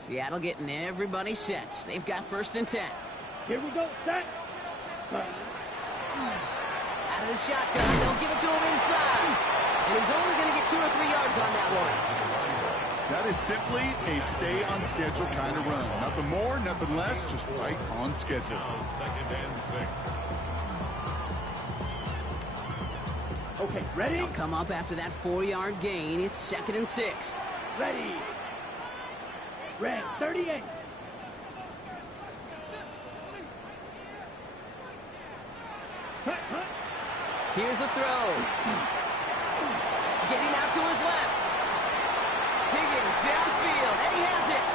Seattle getting everybody set. They've got 1st and 10. Here we go, set. Out of the shotgun, they'll give it to him inside. And he's only going to get 2 or 3 yards on that one. That is simply a stay-on-schedule kind of run. Nothing more, nothing less, just right on schedule. Now 2nd and 6. Okay, ready? They'll come up after that 4-yard gain. It's 2nd and 6. Ready. Red, 38. Here's a throw. Getting out to his left. Higgins downfield, and he has it.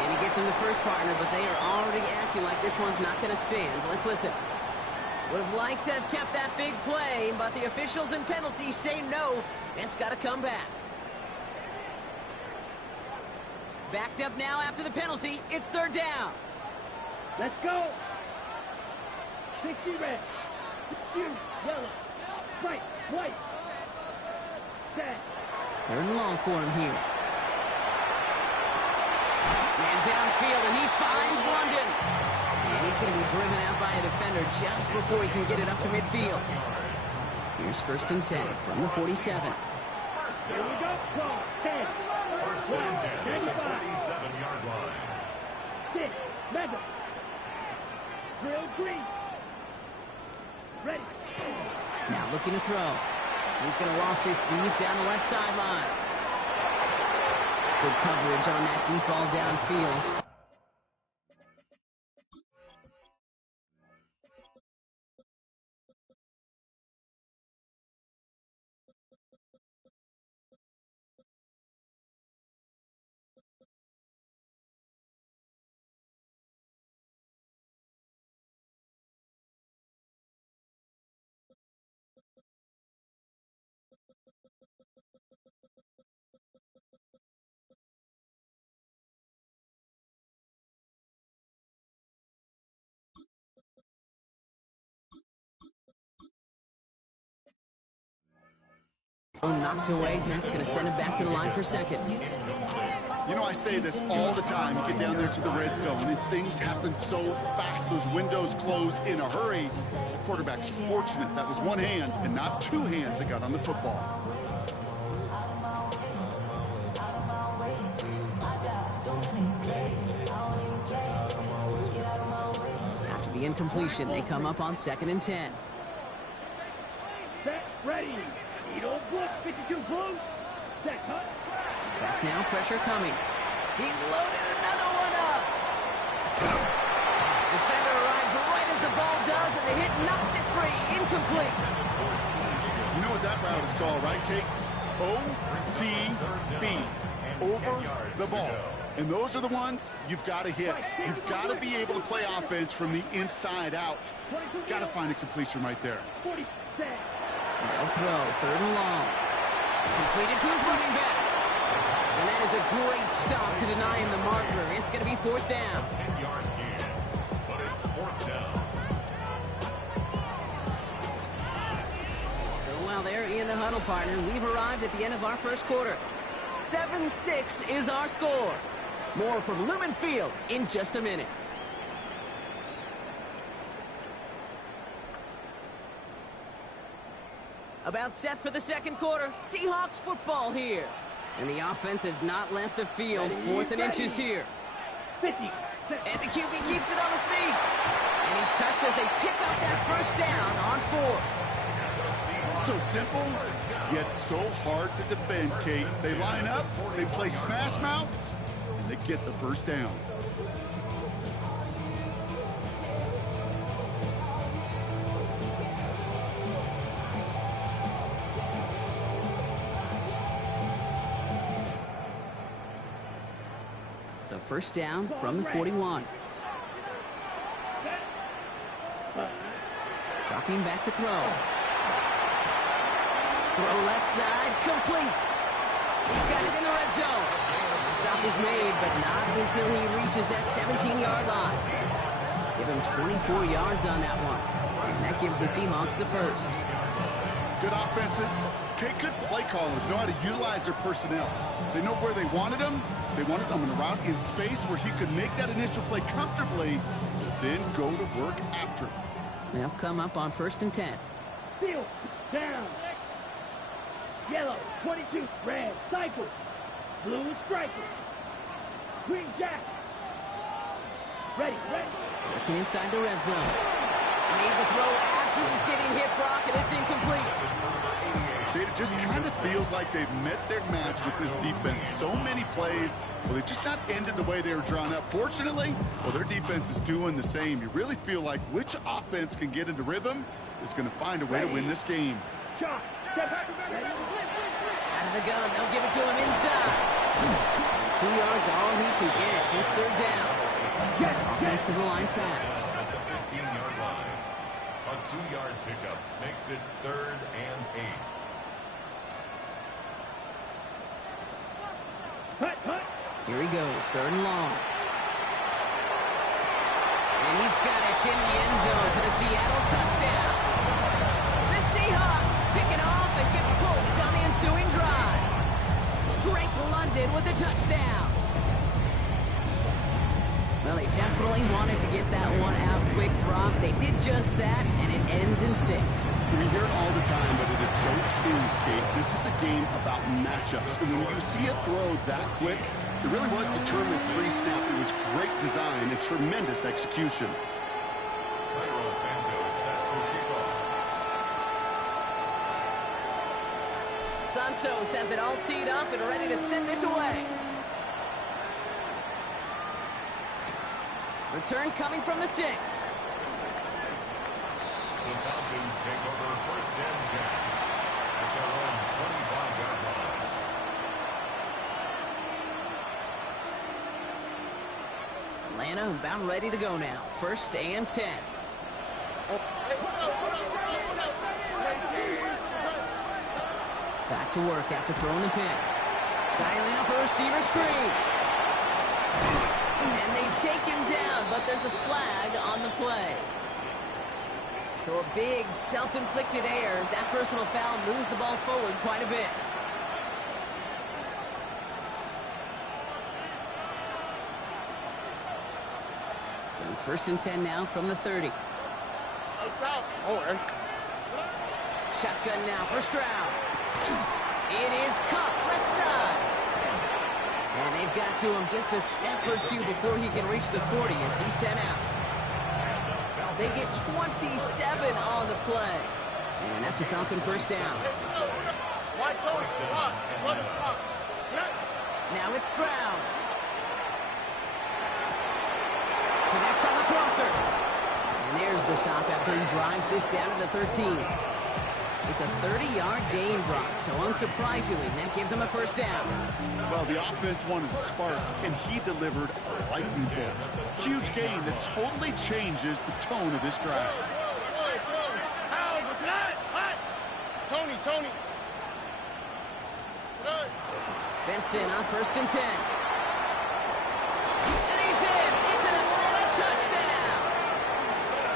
And he gets him the first partner, but they are already acting like this one's not going to stand. Let's listen. Would have liked to have kept that big play, but the officials and penalties say no. It's got to come back. Backed up now after the penalty. It's 3rd down. Let's go. 60 red. 60 yellow. Right, white. Set. 3rd and long for him here. Man downfield, and he finds London. And he's going to be driven out by a defender just before he can get it up to midfield. Here's 1st and 10 from the 47. Here we go. 10. 1st and 10 at the 47-yard line. 6. Mega. Drill green. Ready. Now looking to throw. He's going to loft this deep down the left sideline. Good coverage on that deep ball downfield. Knocked away. That's going to send him back to the line for 2nd. You know, I say this all the time. You get down there to the red zone, and things happen so fast. Those windows close in a hurry. The quarterback's fortunate that was one hand and not 2 hands that got on the football. After the incompletion, they come up on 2nd and 10. Set, ready. Edo blitz, 52 blue. Set, cut. Back now, pressure coming. He's loaded another one up. Defender arrives right as the ball does, and the hit knocks it free. Incomplete. You know what that route is called, right, Kate? OTB. Over the ball. And those are the ones you've got to hit. You've got to be able to play offense from the inside out. Got to find a completion right there. 40, set. No throw, 3rd and long. Completed to his running back. And that is a great stop to deny him the marker. It's going to be 4th down. 10-yard gain, but it's 4th down. So while they're in the huddle, partner, we've arrived at the end of our 1st quarter. 7-6 is our score. More from Lumen Field in just a minute. About set for the 2nd quarter. Seahawks football here. And the offense has not left the field. 4th and inches here. 50. Set. And the QB keeps it on the sneak. And he's touched as they pick up that 1st down on 4th. So simple, yet so hard to defend, Kate. They line up, they play smash mouth, and they get the 1st down. So 1st down from the 41. Dropping back to throw. Throw left side, complete. He's got it in the red zone. The stop is made, but not until he reaches that 17-yard line. Give him 24 yards on that one. And that gives the Seahawks the 1st. Good offenses Okay, good play callers know how to utilize their personnel. They know where they wanted him. They wanted him in a route in space where he could make that initial play comfortably, then go to work after. They'll come up on 1st and 10. Field, down. Yellow, 22. Red, cycle. Blue, striker. Green, jack. Ready. Working inside the red zone. Made the throw as he was getting hit, Brock, and it's incomplete. It just kind of feels like they've met their match with this defense. So many plays, well, they just not ended the way they were drawn up. Fortunately, well, their defense is doing the same. You really feel like which offense can get into rhythm is going to find a way to win this game. Shot. Step back. Ready. Out of the gun, they'll give it to him inside. 2 yards, all he can get. It's 3rd down. Offensive line fast. At the 15-yard line. A 2-yard pickup makes it 3rd and 8. Hut. Here he goes, 3rd and long. And he's got it in the end zone for the Seattle touchdown. The Seahawks pick it off and get points on the ensuing drive. Drake London with the touchdown. Well, they definitely wanted to get that one out quick, Brock. They did just that, and it ends in 6. We hear it all the time, but it is so true, Kate. This is a game about matchups. And when you see a throw that quick, it really was determined 3-snap. It was great design and tremendous execution. Cairo Santos set to kick off. Santos has it all teed up and ready to send this away. Return coming from the 6. The Falcons take over 1st and 10 at their own 25-yard line. Atlanta about ready to go now. 1st and 10. Back to work after throwing the pick. Dialing up a receiver screen. And they take him down, but there's a flag on the play. So a big self-inflicted error as that personal foul moves the ball forward quite a bit. So 1st and 10 now from the 30. Shotgun now for Stroud. It is caught left side. And they've got to him just a step or two before he can reach the 40 as he's sent out. They get 27 on the play. And that's a Falcon 1st down. Now it's Stroud. Connects on the crosser. And there's the stop after he drives this down to the 13. It's a 30-yard gain, Brock, so unsurprisingly, that gives him a 1st down. Well, the offense wanted to spark, and he delivered a lightning bolt. Huge gain that totally changes the tone of this drive. Tony. Benson on 1st and 10. And he's in. It's an Atlanta touchdown.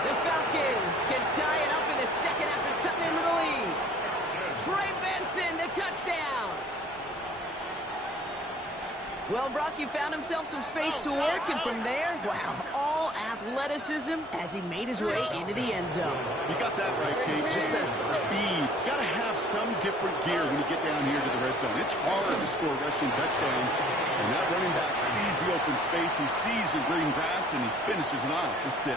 The Falcons can tie it up in the 2nd after cutting into the lead. Trey Benson, the touchdown. Well, Brock, you found himself some space to work, and from there, wow, all athleticism as he made his way into the end zone. You got that right, Kate. Just that speed. You got to have some different gear when you get down here to the red zone. It's hard to score rushing touchdowns, and that running back sees the open space, he sees the green grass, and he finishes it off for 6.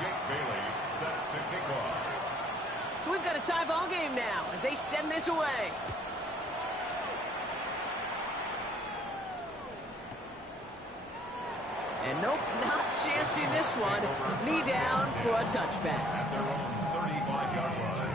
Jake Bailey set to kick off. So we've got a tie ball game now as they send this away. And nope, not chancing this one. Knee down for a touchback. At their own 35-yard line.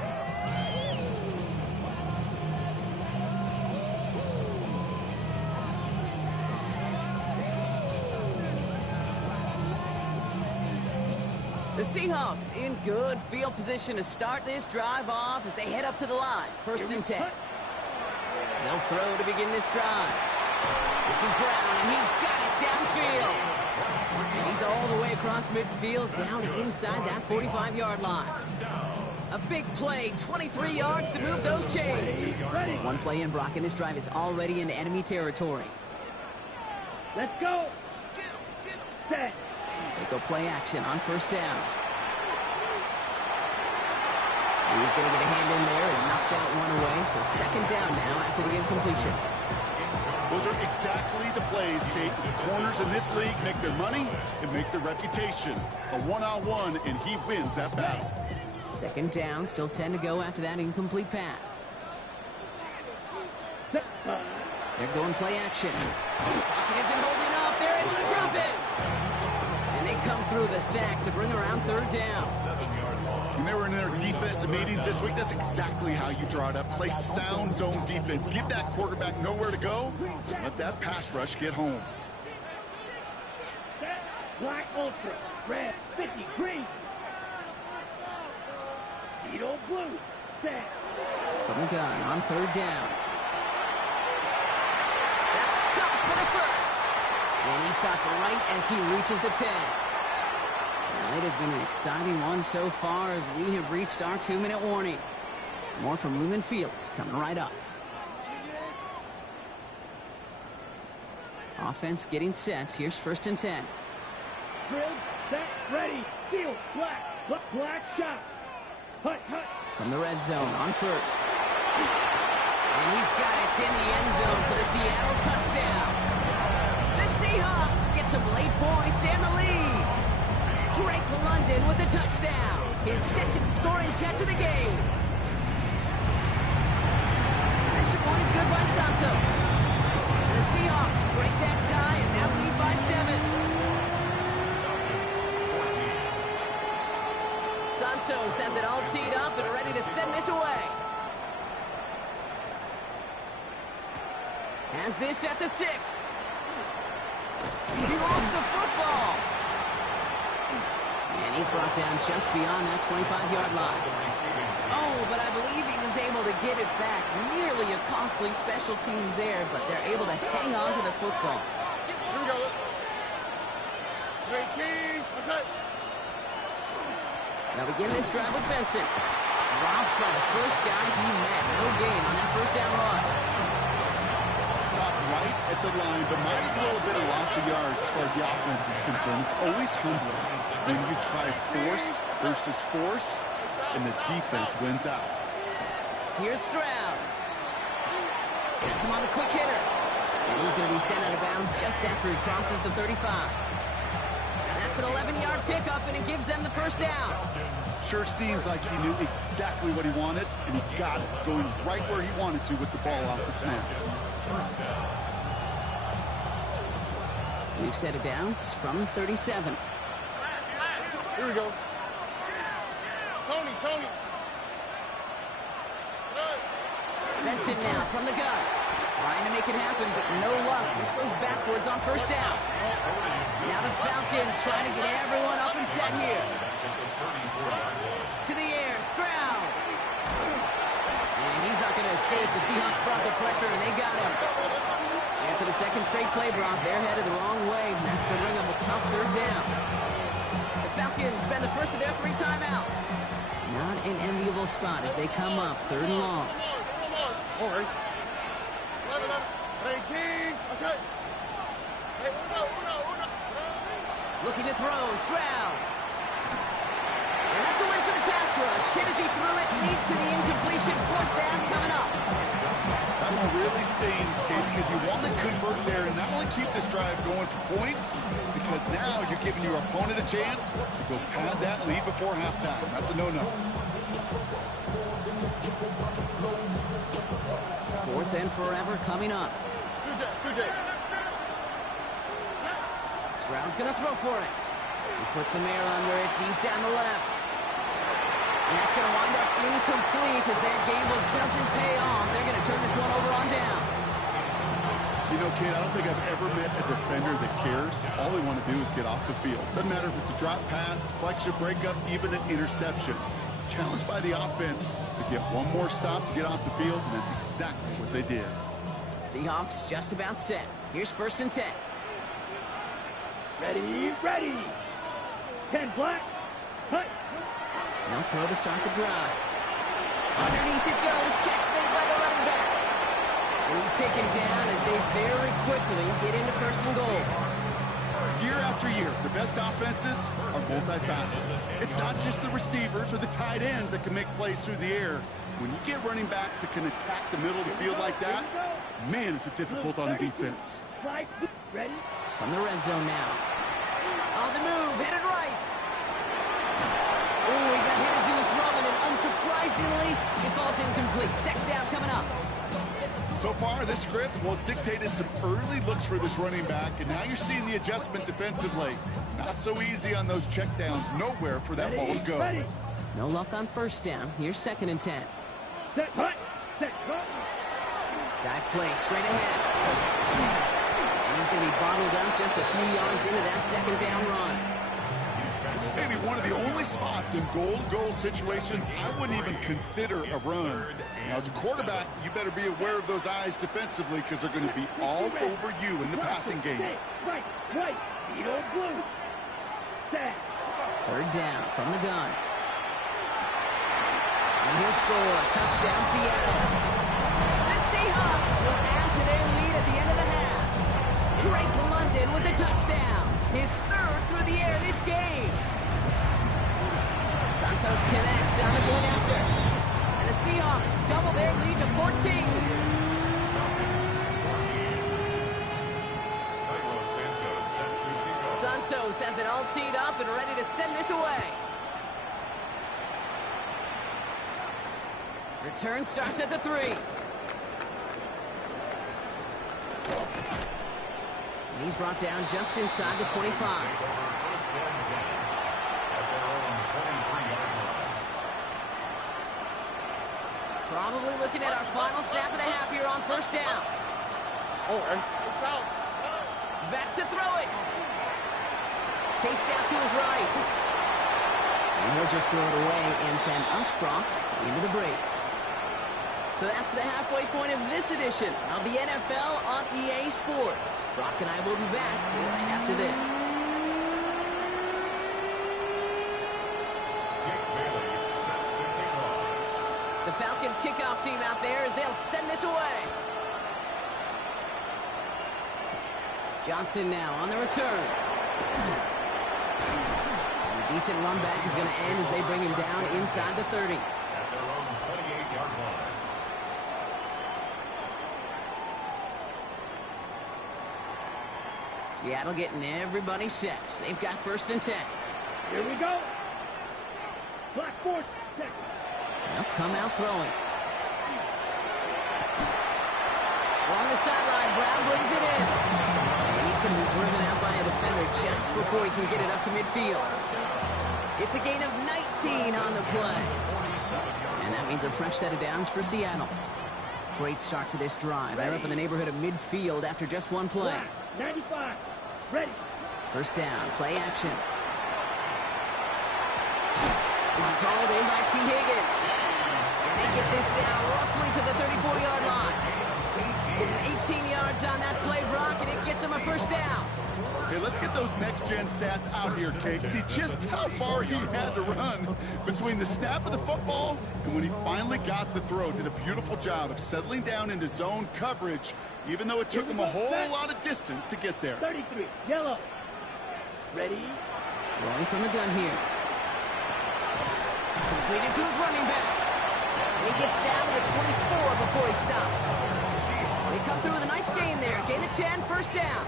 The Seahawks in good field position to start this drive off as they head up to the line. 1st and 10. They'll throw to begin this drive. This is Brown, and he's got it downfield. And he's all the way across midfield, down inside that 45-yard line. A big play, 23 yards to move those chains. One play in, Brock, and this drive is already into enemy territory. Let's go. Set. They go play action on first down. He's going to get a hand in there and knock that one away. So second down now after the incompletion. Those are exactly the plays, Kate. The corners in this league make their money and make their reputation. A one-on-one, and he wins that battle. Second down, still 10 to go after that incomplete pass. They're going play action. Pocket isn't holding up. They're able to drop it. And they come through the sack to bring around third down. When they were in their defensive meetings this week, that's exactly how you draw it up. Play sound zone defense. Give that quarterback nowhere to go. Let that pass rush get home. Black Ultra. Red 50 green. Beetle blue. Set. From the gun on third down. That's caught for the first. And he stopped right as he reaches the 10. Well, it has been an exciting one so far as we have reached our 2-minute warning. More from Lumen Fields coming right up. Offense getting set. Here's first and 10. Drilled, set, ready. Field, black. Black shot. Hut. From the red zone on first. And he's got it in the end zone for the Seattle touchdown. The Seahawks get some late points and the lead. Drake London with the touchdown. His second scoring catch of the game. Extra point is good by Santos. And the Seahawks break that tie and now lead by 7. Santos has it all teed up and ready to send this away. Has this at the 6. He lost the football. And he's brought down just beyond that 25-yard line. Oh, but I believe he was able to get it back. Nearly a costly special teams error, but they're able to hang on to the football. Here we go. Great team. What's up? Now begin this drive with Benson. Dropped by the first guy he met. No gain on that first down run. Stopped right at the line, but might as well have been a loss of yards as far as the offense is concerned. It's always humbling when you try force versus force, and the defense wins out. Here's Stroud. Gets him on the quick hitter. And he's going to be sent out of bounds just after he crosses the 35. That's an 11-yard pickup, and it gives them the first down. Sure seems like he knew exactly what he wanted, and he got it, going right where he wanted to with the ball off the snap. We've set it downs from 37. Here we go. Tony. Benson now from the gun. Trying to make it happen, but no luck. This goes backwards on first down. Now the Falcons trying to get everyone up and set here. To the air, Stroud. And he's not going to escape. The Seahawks brought the pressure, and they got him. And for the second straight play, Brock, they're headed the wrong way. And that's going to bring them a tough third down. The Falcons spend the first of their 3 timeouts. Not an enviable spot as they come up third and long. All right. 18. Okay. Hey, uno. Looking to throw, Stroud. And that's a win for the pass rush. Hit as he threw it, leads to the incompletion. Fourth down coming up. That one really stings, Kate, because you want to convert there and not only keep this drive going for points, because now you're giving your opponent a chance to go pad that lead before halftime. That's a no-no. Fourth and forever coming up. Stroud's going to throw for it. He puts some air under it deep down the left. And that's going to wind up incomplete as their gamble doesn't pay off. They're going to turn this one over on downs. You know, Kate, I don't think I've ever met a defender that cares. All they want to do is get off the field. Doesn't matter if it's a drop pass, deflection, breakup, even an interception. Challenged by the offense to get one more stop to get off the field, and that's exactly what they did. Seahawks just about set. Here's 1st and 10. Ready, ready. 10 black. Cut. No throw to start the drive. Underneath it goes. Catch made by the running back. And he's taken down as they very quickly get into 1st and goal. Year after year, the best offenses are multifaceted. It's not just the receivers or the tight ends that can make plays through the air. When you get running backs that can attack the middle of the field like that, man, is it difficult on the defense. Ready? From the red zone now. On the move, headed right. Oh, he got hit as he was throwing, and unsurprisingly, it falls incomplete. 2nd down coming up. So far, this script, well, it's dictated some early looks for this running back, and now you're seeing the adjustment defensively. Not so easy on those checkdowns. Nowhere for that ball to go. Ready. No luck on 1st down. Here's 2nd and 10. Set, cut. Set, cut. Dive play straight ahead. And he's going to be bottled up just a few yards into that 2nd down run. This may be one of the only spots in goal-to-goal situations I wouldn't even consider a run. Now, as a quarterback, you better be aware of those eyes defensively because they're going to be all over you in the passing game. Right, right. Eat old blue. Set. 3rd down from the gun. And he'll score. Touchdown, Seattle. The Seahawks will add to their lead at the end of the half. Drake London with the touchdown. His 3rd through the air this game. Santos connects on the point after. And the Seahawks double their lead to 14. Santos has it all teed up and ready to send this away. Return starts at the 3. And he's brought down just inside the 25. Probably looking at our final snap of the half here on 1st down. Oh, and it's out. Back to throw it. Chased out to his right. And he'll just throw it away and send us, Brock, into the break. So that's the halfway point of this edition of the NFL on EA Sports. Brock and I will be back right after this. The Falcons kickoff team out there as they'll send this away. Johnson now on the return. And a decent run back is going to end as they bring him down inside the 30. At their own 28-yard line. Seattle getting everybody set. They've got 1st and 10. Here we go. Black force. Set. They'll come out throwing. Along the sideline, Brown brings it in. And he's going to be driven out by a defender just before he can get it up to midfield. It's a gain of 19 on the play. And that means a fresh set of downs for Seattle. Great start to this drive. They're up in the neighborhood of midfield after just one play. Black. 95. Ready. 1st down, play action. This is hauled in by T. Higgins. And they get this down roughly to the 34-yard line. Get 18 yards on that play, Brock, and it gets him a 1st down. Okay, let's get those next-gen stats out here, Kate. See just how far he had to run between the snap of the football and when he finally got the throw. Did a beautiful job of settling down into zone coverage, even though it took him a whole lot of distance to get there. 33. Yellow. Ready. Rolling from the gun here. Completed to his running back. And he gets down to the 24 before he stops. They come through with a nice gain there. Gain of 10, 1st down.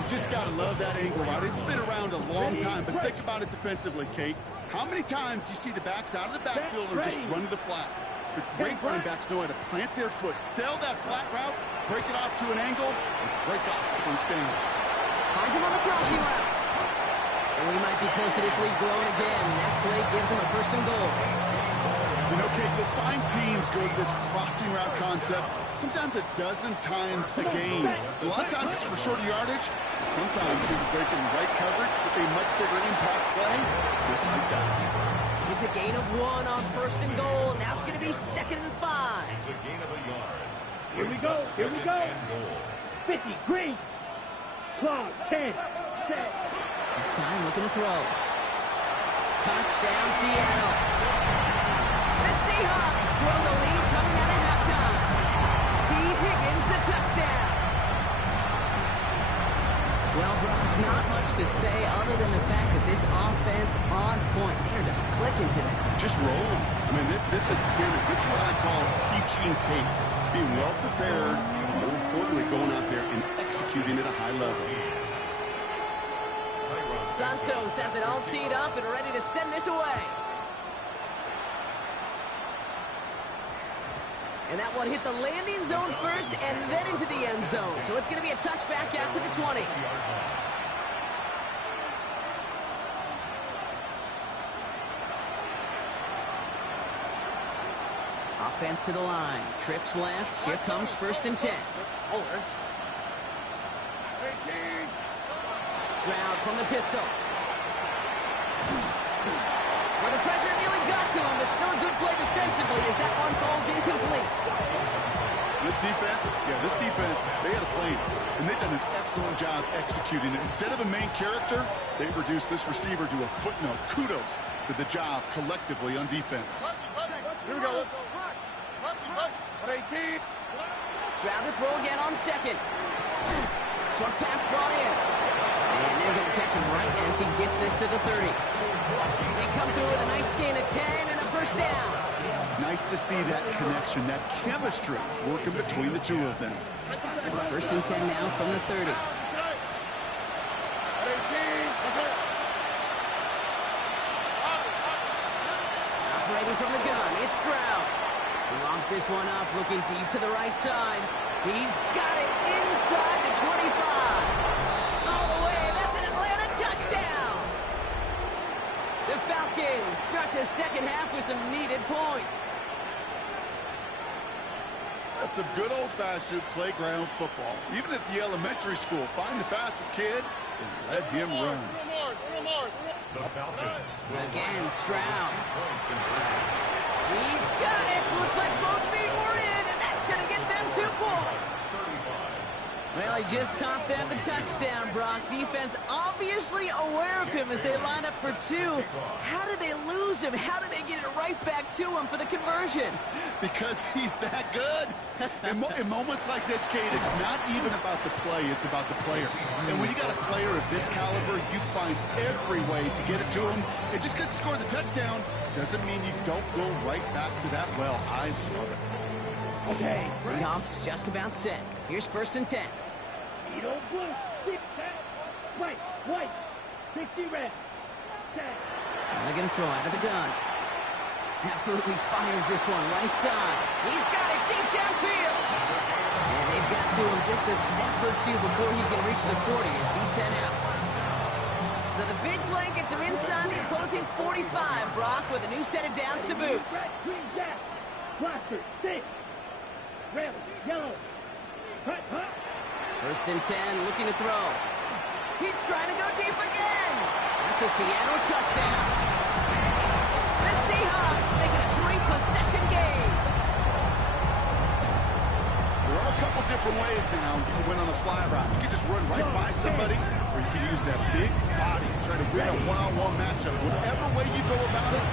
You just got to love that angle route. It's been around a long time, but think about it defensively, Kate. How many times do you see the backs out of the backfield or just run to the flat? The great running backs know how to plant their foot, sell that flat route, break it off to an angle, and break off the 1st down. Finds him on the crossing route. And we might be close to this lead growing again. That play gives him a 1st and goal. You know, Kate, you'll find teams go to this crossing route concept sometimes a dozen times a game. A lot of times it's for shorter yardage, and sometimes it's breaking right coverage for a much bigger impact play, just like that. It's a gain of 1 on 1st and goal. Now it's going to be 2nd and 5. It's a gain of a yard. Here we go. Here we Second go. and goal. 50, green. Clock, 10, set. This time looking to throw. Touchdown, Seattle. The Seahawks throw the lead coming out of halftime. T. Higgins, the touchdown. Well, Brock, not much to say other than the fact that this offense on point. They're just clicking today. Just rolling. I mean, this is what I call teaching tape. Being well prepared, and more importantly, going out there and executing at a high level. Santos has it all teed up and ready to send this away. And that one hit the landing zone first and then into the end zone. So it's going to be a touchback out to the 20. Offense to the line. Trips left. Here comes 1st and 10. Over. 18. Stroud from the pistol. Well, the pressure nearly got to him, but still a good play defensively as that one falls incomplete. This defense, they had a plan, and they've done an excellent job executing it. Instead of a main character, they've reduced this receiver to a footnote. Kudos to the job collectively on defense. Here we go. 18. Stroud to throw again on 2nd. Short pass brought in. And they're going to catch him right as he gets this to the 30. They come through with a nice gain of 10 and a 1st down. Nice to see that connection, that chemistry working between the two of them. So 1st and 10 now from the 30. Operating from the gun, it's Stroud. He lobs this one up, looking deep to the right side. He's got it inside the 25. All the way, that's an Atlanta touchdown. The Falcons start the second half with some needed points. That's some good old-fashioned playground football. Even at the elementary school, find the fastest kid and let him run. The Falcons will Again, Stroud. 2-point conversion. He's got it. Looks like both feet were in, and that's going to get them 2 points. 35. Well, he just caught them the touchdown, Brock. Defense obviously aware of him as they line up for 2. How did they lose him? How did they get it right back to him for the conversion? Because he's that good. In moments like this, Kate, it's not even about the play, it's about the player. And when you got a player of this caliber, you find every way to get it to him. And just because he scored the touchdown doesn't mean you don't go right back to that well. I love it. Okay. Seahawks just about set. Here's 1st and 10. Edo blue. 6, set. White. 60 red. Set. They're going to throw out of the gun. Absolutely fires this one right side. He's got it deep downfield. And they've got to him just a step or 2 before he can reach the 40 as he's sent out. So the big play gets him inside the opposing 45, Brock, with a new set of downs to boot. Red, green, jack. Blaster. 6. Red. Yellow. Hut. 1st and 10, looking to throw. He's trying to go deep again. That's a Seattle touchdown. The Seahawks making a 3-possession game. There are a couple different ways now you can win on a fly route. You can just run right by somebody, or you can use that big body and try to win a one-on-one matchup. Whatever way you go about it,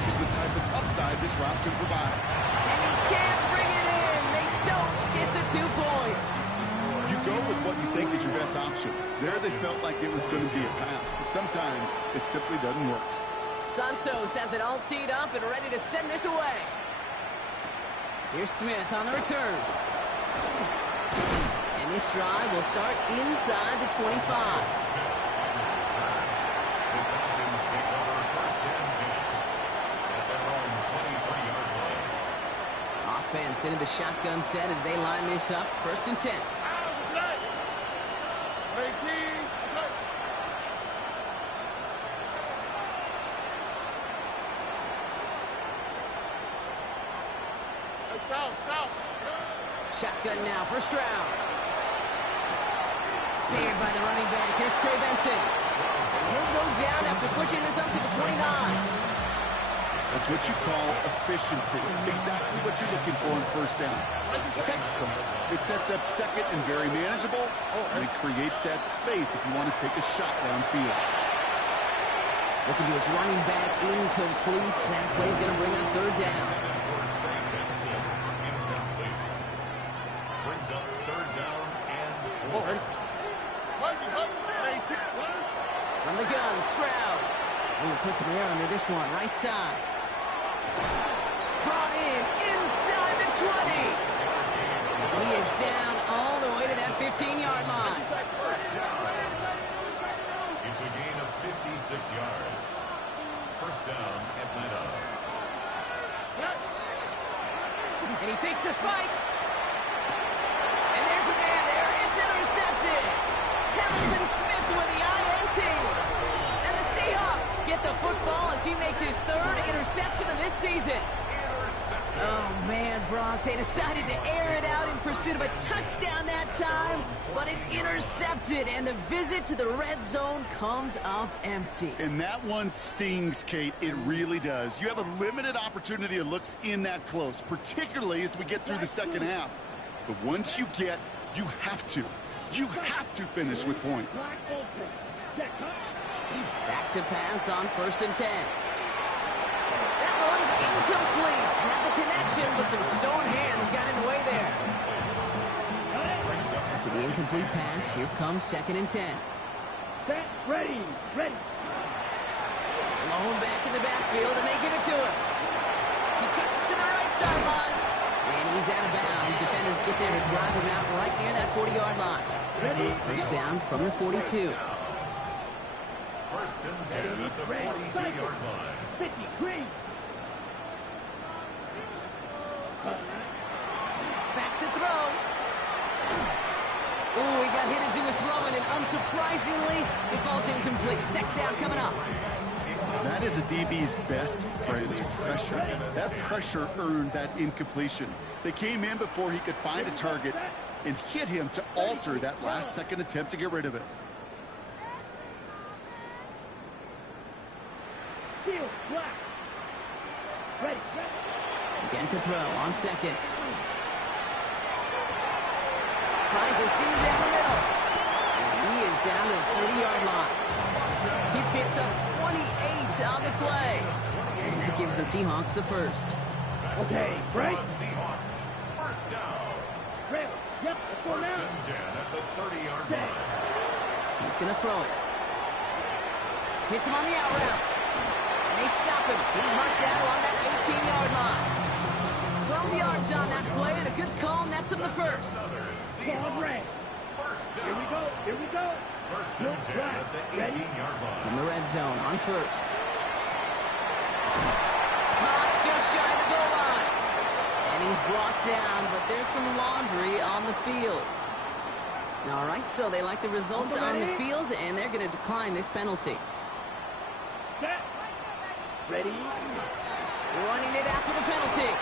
this is the type of upside this route can provide. And he can't bring it in. They don't get the 2 points. You go with what you think is your best option. There they felt like it was going to be a pass, but sometimes it simply doesn't work. Santos has it all teed up and ready to send this away. Here's Smith on the return. And this drive will start inside the 25. The Falcons take over 1st and 10 at their own 23-yard line. Offense into the shotgun set as they line this up. 1st and 10. 18. South. Shotgun now for Stroud. Snared by the running back. Here's Trey Benson. And he'll go down after pushing this up to the 29. That's what you call efficiency. Exactly what you're looking for on first down. It's textbook. It sets up second and very manageable, and it creates that space if you want to take a shot downfield. Looking to his running back, incomplete. That play's going to bring up third down. Brings up third down and 4. From the gun, Stroud. We'll put some air under this one, right side. Brought in, inside the 20. He is down all the way to that 15-yard line. It's a gain of 56 yards. First down, Atlanta. And he fakes the spike. And there's a man there. It's intercepted. Harrison Smith with the INT. And the Seahawks get the football as he makes his third interception of this season. Oh, man, Brock, they decided to air it out in pursuit of a touchdown that time, but it's intercepted, and the visit to the red zone comes up empty. And that one stings, Kate. It really does. You have a limited opportunity that looks in that close, particularly as we get through the second half. But once you get, you have to finish with points. Back to pass on 1st and 10. That one's incomplete. Had the connection, but some stone hands got in the way there. After the incomplete pass, here comes 2nd and 10. Ready. Lone back in the backfield, and they give it to him. He cuts it to the right sideline. And he's out of bounds. Defenders get there to drive him out right near that 40-yard line. First down from the 42. First and 10 at the 42-yard line. 53. Back to throw. Ooh, he got hit as he was throwing, and unsurprisingly, it falls incomplete. Second down coming up. That is a DB's best friend, pressure. That pressure earned that incompletion. They came in before he could find a target and hit him to alter that last-second attempt to get rid of it. Field, black. Ready. Again to throw on second. Finds a seam down the middle. And he is down to the 30-yard line. He picks up 28 on the play. And that gives the Seahawks the first. Okay, break. Seahawks. First down. Ready. Yep, let's go First now. and 10 at the 30-yard line. He's going to throw it. Hits him on the out route. And they stop him. He's marked down along that 18-yard line. 12 yards on that play, and a good call nets him the first. Ball red. First down. Here we go. First and 10 at the 18-yard line. From the red zone on first. Caught just shy of the goal line. And he's brought down, but there's some laundry on the field. All right, so they like the results on the field, and they're going to decline this penalty. Set. Ready. Running it after the penalty.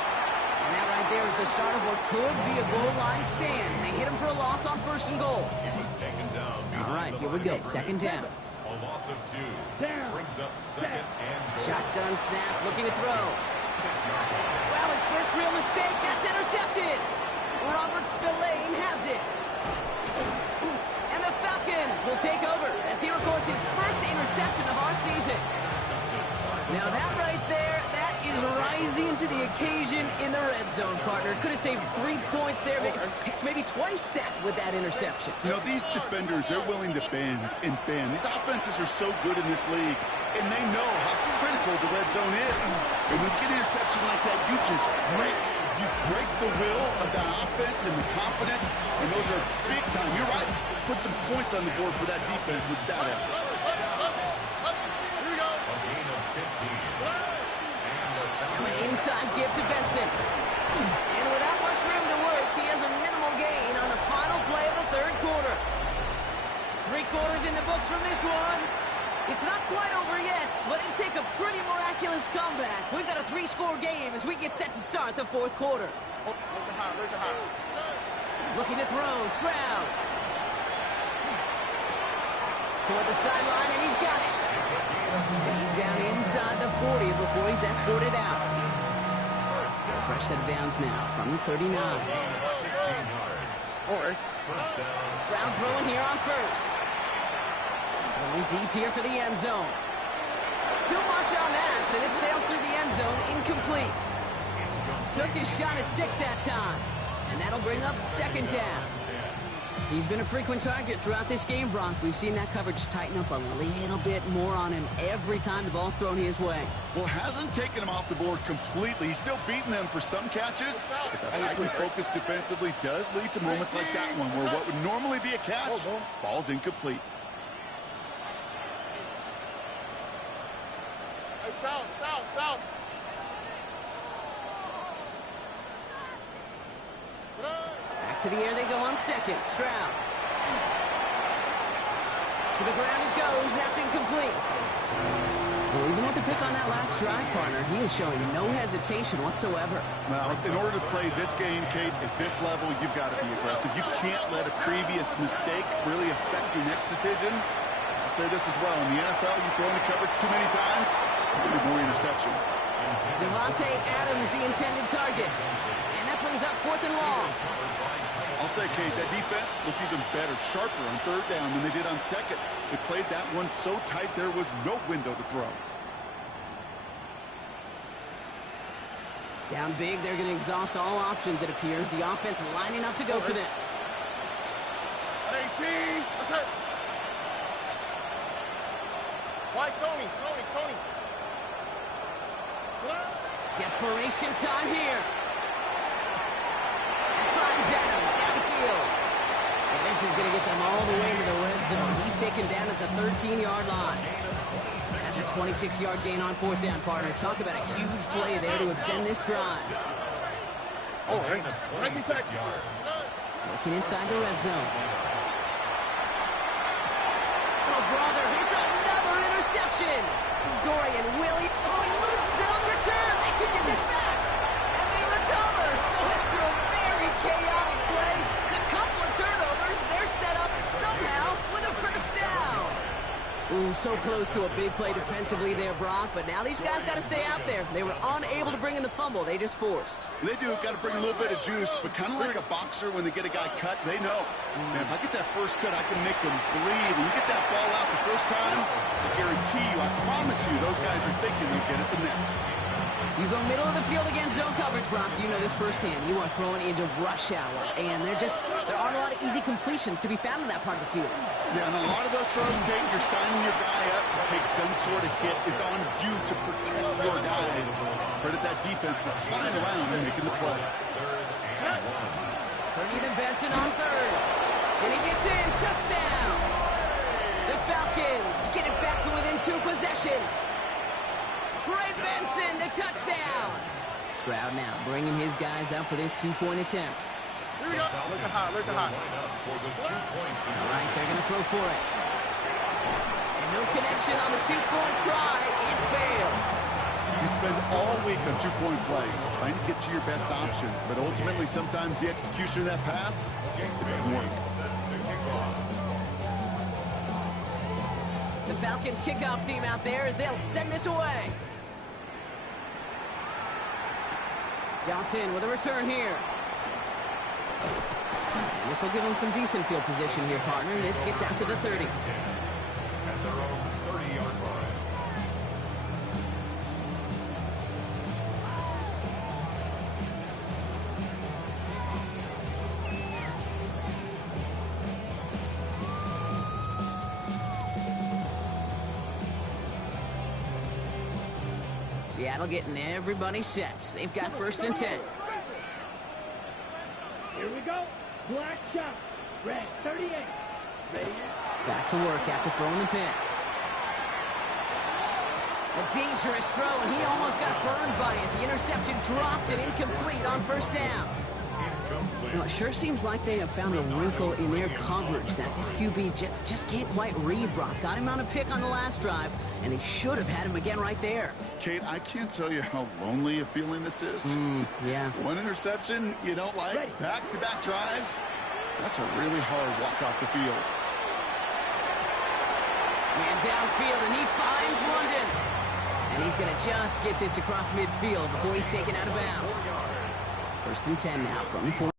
And that right there is the start of what could be a goal line stand. They hit him for a loss on 1st and goal. He was taken down. All right, here we go. Second down. A loss of 2. Down. Brings up second and goal. Shotgun snap, looking to throw. 6-yard line. Well, his first real mistake. That's intercepted. Robert Spillane has it. And the Falcons will take over as he records his first interception of our season. Now that right there, that is rising to the occasion in the red zone, partner. Could have saved 3 points there, maybe twice that with that interception. You know, these defenders are willing to bend and bend. These offenses are so good in this league, and they know how critical the red zone is. And when you get an interception like that, you just break. You break the will of that offense and the confidence, and those are big time. You're right. Put some points on the board for that defense with that effort. A gain of 15. An inside give to Benson. And without much room to work, he has a minimal gain on the final play of the third quarter. 3 quarters in the books from this one. It's not quite over yet, but it'd take a pretty miraculous comeback. We've got a 3-score game as we get set to start the fourth quarter. Looking to throw, Stroud. Toward the sideline, and he's got it. And he's down inside the 40 before he's escorted out. So fresh set of downs now from the 39. 16 yards. All right. First down. Stroud throwing here on first. Going deep here for the end zone. Too much on that, and it sails through the end zone, incomplete. Took his shot at 6 that time, and that'll bring up second down. He's been a frequent target throughout this game, Bronk. We've seen that coverage tighten up a little bit more on him every time the ball's thrown his way. Well, hasn't taken him off the board completely. He's still beating them for some catches, but that highly focused defensively does lead to moments like that one where what would normally be a catch falls incomplete. Hey, south, south, south. Back to the air they go on second. Stroud. To the ground it goes. That's incomplete. Well, even with the pick on that last drive, partner, he is showing no hesitation whatsoever. Well, in order to play this game, Kate, at this level, you've got to be aggressive. You can't let a previous mistake really affect your next decision. I'll say this as well. In the NFL, you throw into coverage too many times, there'll be more interceptions. Devontae Adams, the intended target. And that brings up 4th and long. I'll say, Kate, that defense looked even better, sharper on 3rd down than they did on 2nd. They played that one so tight there was no window to throw. Down big, they're going to exhaust all options, it appears. The offense lining up to go for this. 18. That's it. White, Tony. Desperation time here. And finds Adams downfield. And this is going to get them all the way to the red zone. He's taken down at the 13-yard line. That's a 26-yard gain on 4th down, partner. Talk about a huge play there to extend this drive. All right. 96 yards. Looking inside the red zone. Oh, brother, it's another interception. Dorian Willie. Oh, he loses it on the return. They could get this back. And they recover. So after a very chaotic play, and a couple of turnovers, they're set up somehow with a first down. Ooh, so close to a big play defensively there, Brock. But now these guys got to stay out there. They were unable to bring in the fumble. They just forced. They do got to bring a little bit of juice, but kind of like a boxer when they get a guy cut, they know. Man, if I get that first cut, I can make them bleed. And you get that ball out the first time, I guarantee you, I promise you, those guys are thinking they'll get it the next. You go middle of the field against zone coverage, Brock. You know this firsthand. You are throwing into rush hour, and there aren't a lot of easy completions to be found in that part of the field. Yeah, and a lot of those throws, Kate, you're signing your guy up to take some sort of hit. It's on you to protect your guys. Credit that defense for flying around and making the play. Turning to Benson on 3rd. And he gets in. Touchdown. The Falcons get it back to within 2 possessions. Trey Benson, the touchdown. Stroud now bringing his guys up for this 2-point attempt. Here we go. Look at high. All right, they're going to throw for it. And no connection on the 2-point try. It fails. You spend all week on 2-point plays, trying to get to your best options, but ultimately sometimes the execution of that pass, it doesn't work. The Falcons kickoff team out there as they'll send this away. Johnson with a return here. And this will give them some decent field position here, partner. This gets out to the 30. At their own 30-yard line. Seattle getting everybody set. They've got 1st and 10. Here we go. Black shot. Red 38. Ready? Back to work after throwing the pick. A dangerous throw, and he almost got burned by it. The interception dropped and incomplete on 1st down. You know, it sure seems like they have found a wrinkle in their coverage that this QB just can't quite read, Brock. Got him on a pick on the last drive, and they should have had him again right there. Kate, I can't tell you how lonely a feeling this is. Yeah. One interception you don't like, back-to-back drives, that's a really hard walk off the field. Man downfield, and he finds London. And he's going to just get this across midfield before he's taken out of bounds. 1st and 10 now from the 14.